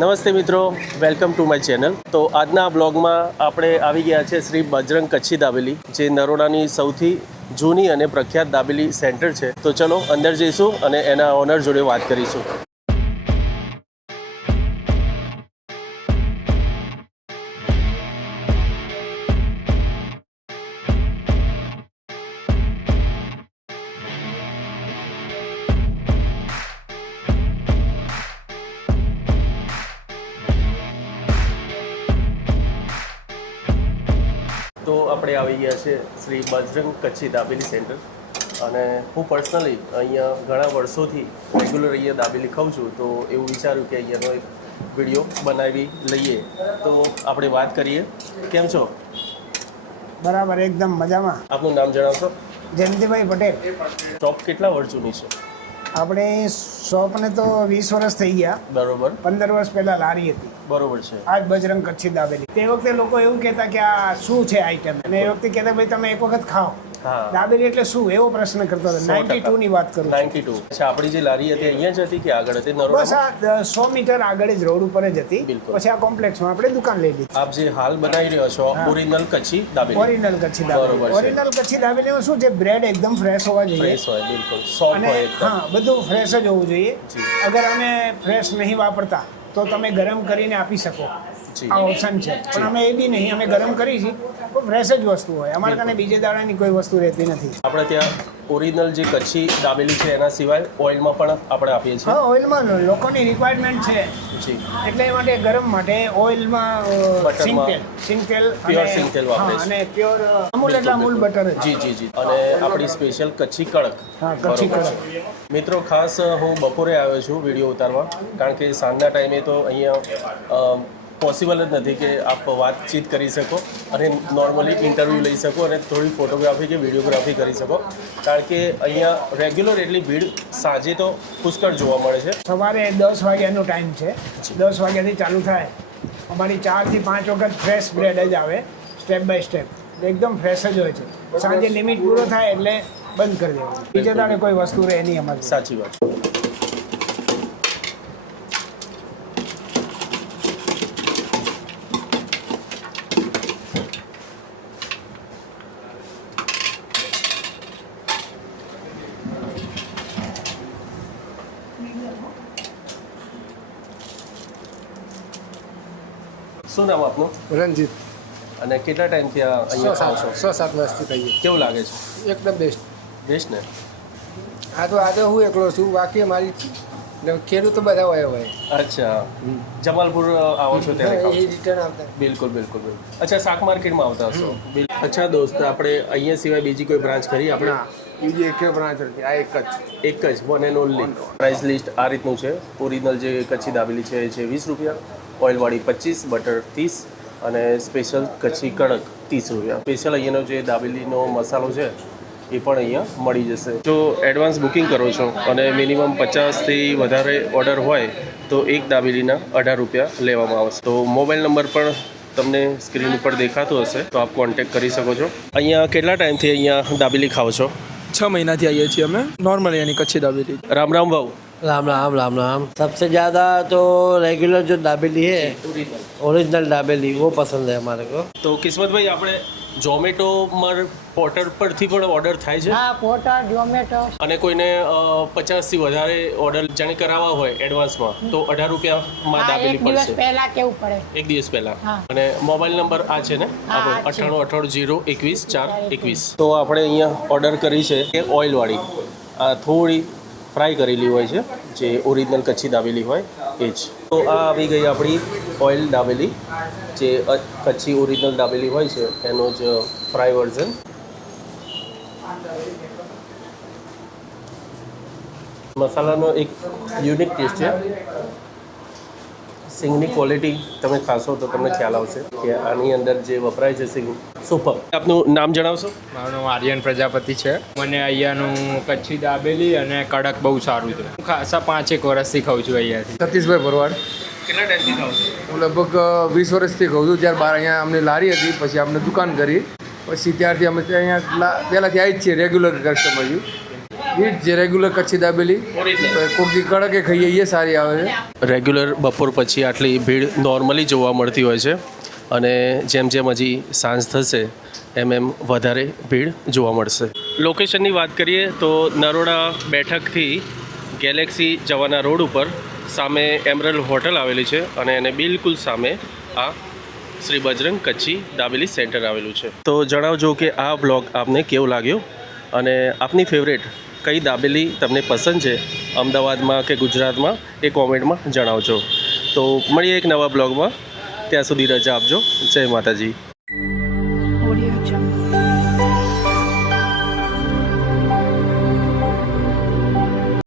નમસ્તે મિત્રો, welcome to my channel. તો આજના બ્લોગમાં આપણે આવી ગયા છે શ્રી બજરંગ કચ્છી દાબેલી, જે નરોડાની સૌથી જૂની અને પ્રખ્યાત દાબેલી સેન્ટર છે. તો ચલો અંદર જઈશું અને એના ઓનર જોડે વાત કરીશું. તો આપણે આવી ગયા છે શ્રી બજરંગ કચ્છી દાબેલી સેન્ટર, અને હું પર્સનલી અહીંયા ઘણા વર્ષોથી રેગ્યુલર અહીંયા દાબેલી ખાઉં છું. તો એવું વિચાર્યું કે અહીંયાનો એક વિડીયો બનાવી લઈએ. તો આપણે વાત કરીએ. કેમ છો? બરાબર, એકદમ મજામાં. આપનું નામ જણાવશો? જયંતિભાઈ પટેલ. શોપ કેટલા વર્ષ જૂની છે? આપણે શોપને તો 20 વર્ષ થઈ ગયા. બરોબર. 15 વર્ષ પહેલા લારી હતી. બરોબર છે. આજ બજરંગ કચ્છી દાબેલી. તે વખતે લોકો એવું કહેતા કે આ શું છે આઈટમ, અને એ વખતે કહેતા ભાઈ તમે એક વખત ખાઓ. હા. દાબેલી એટલે શું એવો પ્રશ્ન કરતો હતો. 92 ની વાત કરું છું. 92. અચ્છા, આપણી જે લારી હતી અહીંયા જ હતી કે આગળ હતી? બસ નરોડા. આ 100 મીટર આગળ જ રોડ ઉપર જ હતી. બિલકુલ. પછી આ કોમ્પ્લેક્સમાં આપણે દુકાન લઈ લીધી. આપ જે હાલ બનાવી રહ્યો છો ઓરિજિનલ કચ્છી દાબેલી. ઓરિજિનલ કચ્છી દાબેલી. બરોબર છે. ઓરિજિનલ કચ્છી દાબેલીમાં શું છે, બ્રેડ એકદમ ફ્રેશ હોવા જોઈએ. ફ્રેશ હોય, બિલકુલ સોફ્ટ અને હોય એકદમ. હા, બધું ફ્રેશ જ હોવું જોઈએ. જી. અગર અમે ફ્રેશ નહીં વાપરતા તો તમે ગરમ કરીને આપી શકો, જી. આ ઓપ્શન છે. પણ અમે એ બી નહીં, અમે ગરમ કરી છીએ તો ફ્રેશ જ વસ્તુ હોય. અમારા કારણે બીજે દાડાની કોઈ વસ્તુ રહેતી નથી. આપણે ત્યાં ઓરિજિનલ જે કચ્છી દાબેલી છે એના સિવાય ઓઇલમાં પણ આપણે આપીએ છીએ. હા, ઓઇલમાં લોકોની રિક્વાયરમેન્ટ છે, જી. એટલે એ માટે ગરમ માટે ઓઇલમાં બટરમાં સિંગતેલ Pure સિંગતેલ વાપરે છે. અને પ્યોર અમૂલ એટલે અમૂલ બટર જ. જી જી જી. અને આપણી સ્પેશિયલ કચ્છી કડક. હા, કચ્છી બરોબર કડક. છે. મિત્રો, ખાસ હું બપોરે આવ્યો છું વિડીયો ઉતારવા, કારણ કે સાંજના ટાઈમે તો અહીંયા પોસિબલ જ નથી કે આપ વાતચીત કરી શકો અને નોર્મલી ઇન્ટરવ્યૂ લઈ શકો અને થોડી ફોટોગ્રાફી કે વિડીયોગ્રાફી કરી શકો, કારણ કે અહીંયા રેગ્યુલર એટલી ભીડ સાંજે તો પુષ્કળ જોવા મળે છે. સવારે 10 વાગ્યાનો ટાઈમ છે. 10 વાગ્યાથી ચાલુ થાય. અમારી 4 થી 5 વખત ફ્રેશ બ્રેડ જ આવે, સ્ટેપ બાય સ્ટેપ. એકદમ ફ્રેશ જ હોય છે. સાંજે લિમિટ પૂરો થાય એટલે બંધ કરી દેવાનું. બીજે દાડે કોઈ વસ્તુ રહે નહીં અમારી. સાચી વાત. શું નામ આપનું? રણજીત. અને કેટલા ટાઈમથી અહીંયા ખાઓ છો? 6-7 વર્ષથી કહીએ. કેવું લાગે છે? એકદમ બેસ્ટ. બેસ્ટ ને? આજે હું એકલો છું, બાકી મારી ખેડૂતો બધા હોય. અચ્છા, જમાલપુર આવો છો ત્યારે ખાઓ છો? રિટર્ન આવતા. બિલકુલ બિલકુલ બિલકુલ. અચ્છા, શાક માર્કેટમાં આવતા હશો. અચ્છા દોસ્ત, આપણે અહીંયા સિવાય બીજી કોઈ બ્રાન્ચ કરી આપણે? બીજી એક બ્રાન્ચ હતી, આ એક જ. એક જ, one and only. Price list આ રીતનું છે. ઓરિજિનલ જે કચ્છી દાબેલી છે એ છે 20 રૂપિયા, ઓઇલવાળી 25, બટર 30 અને સ્પેશિયલ કચ્છી કડક 30 રૂપિયા. સ્પેશિયલ અહીંયાનો જે દાબેલીનો મસાલો છે એ પણ અહીંયા મળી જશે. જો એડવાન્સ બુકિંગ કરો છો અને મિનિમમ 50થી વધારે ઓર્ડર હોય તો એક દાબેલીના 18 રૂપિયા લેવામાં આવશે. તો મોબાઈલ નંબર પણ તમને સ્ક્રીન ઉપર દેખાતો હશે, તો આપ કોન્ટેક્ટ કરી શકો છો. અહીંયા કેટલા ટાઈમથી અહીંયા દાબેલી ખાઓ છો? 6 महीना आइए છીએ અમે नॉर्मल यानी कच्ची दाबेली. राम राम भाऊ. राम राम राम राम. सबसे ज़्यादा तो रेगुलर जो दाबेली है, ओरिजिनल दाबेली, वो पसंद है हमारे को. તો કિસ્મતભાઈ, આપણે ઝોમેટોમાં પોર્ટર પરથી પણ ઓર્ડર થાય છે? હા, પોર્ટર, ઝોમેટો. અને કોઈને 50થી વધારે ઓર્ડર જાણે કરાવવા હોય એડવાન્સમાં તો 18 રૂપિયામાં હા, દાબેલી એક દિવસ પડશે. પહેલા કેવું પડે. એક દિવસ પહેલા. હા. અને મોબાઈલ નંબર આ છે ને હા, આપણો? આ છે. 9888012421. તો આપણે અહીંયા ઓર્ડર કરી છે એ ઓઇલવાળી. આ થોડી ફ્રાય કરેલી હોય છે, જે ઓરિજિનલ કચ્છી દાબેલી હોય એ જ. તો આ આવી ગઈ આપણી ઓઇલ દાબેલી, જે કચ્છી ઓરિજિનલ દાબેલી હોય છે એનો જ ફ્રાય વર્ઝન. મસાલાનો એક યુનિક ટેસ્ટ છે. સિંગની ક્વોલિટી તમે ખાશો તો તમને ખ્યાલ આવશે કે આની અંદર જે વપરાય છે સિંગ સુપર. આપનું નામ જણાવશો? મારું નામ આર્યન પ્રજાપતિ છે. મને અહીંયાનું કચ્છી દાબેલી અને કડક બહુ સારું છે. હું ખાસા 5-1 વર્ષથી ખાઉં છું અહીંયાથી. સતીશભાઈ ભરવાડ. કેટલા ટાઈમથી ખાવ છો? હું લગભગ 20 વર્ષથી ખાઉં છું. ત્યાર બહાર અહીંયા અમને લારી હતી, પછી અમને દુકાન કરી, પછી ત્યારથી અમે અહીંયા પહેલાંથી આવી જ છીએ, રેગ્યુલર કસ્ટમર છું. ઈટ જે રેગ્યુલર કચ્છી દાબેલી કોકી કડકે ખાઈએ એ સારી આવે છે. રેગ્યુલર બપોર પછી આટલી ભીડ નોર્મલી જોવા મળતી હોય છે અને જેમ જેમ હજી સાંજ થશે એમ વધારે ભીડ જોવા મળશે. લોકેશનની વાત કરીએ તો નરોડા બેઠકથી ગેલેક્સી જવાના રોડ ઉપર સામે એમરલ હોટલ આવેલી છે અને એને બિલકુલ સામે આ શ્રી બજરંગ કચ્છી દાબેલી સેન્ટર આવેલું છે. તો જણાવજો કે આ બ્લોગ આપને કેવો લાગ્યો અને આપની ફેવરેટ કઈ દાબેલી તમને પસંદ છે અમદાવાદમાં કે ગુજરાતમાં એ કોમેન્ટમાં જણાવજો. તો મળીએ એક નવા બ્લોગમાં. ત્યાં સુધી રજા આપજો. જય માતાજી.